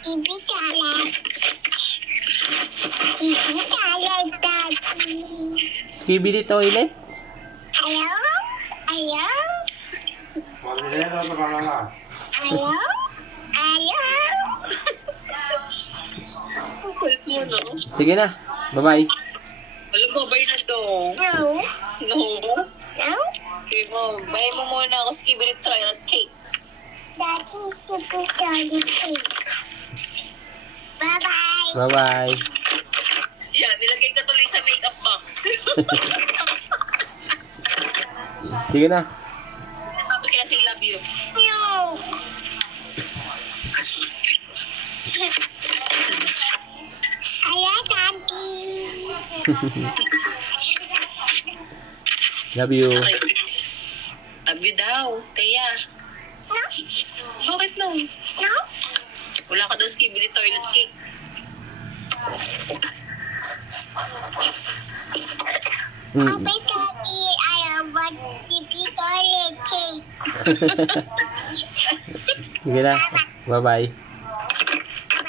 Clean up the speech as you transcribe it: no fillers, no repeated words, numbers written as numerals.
Bibi toilet. Bibi toilet, Daddy. Skibidi toilet? Hello? Hello? Hello? Hello? Kulit mo, no? Sige na. Bye-bye. Alam mo, bay na to. No? No? No? Okay mo, bay mo muna ako skibidi toilet cake. Daddy, Bibi toilet. Bye-bye. Bye-bye. Yan, nilagay ka tuloy sa makeup box. Sige na. Sabi kaya say love you. No. Hello, Daddy. Love you. Okay. Love you daw, Teya. No? Bakit no? No? Wala ka daw skibidi toilet cake. Mm. Papa, Daddy, I want Bibi toilet cake. Sige na. Bye-bye.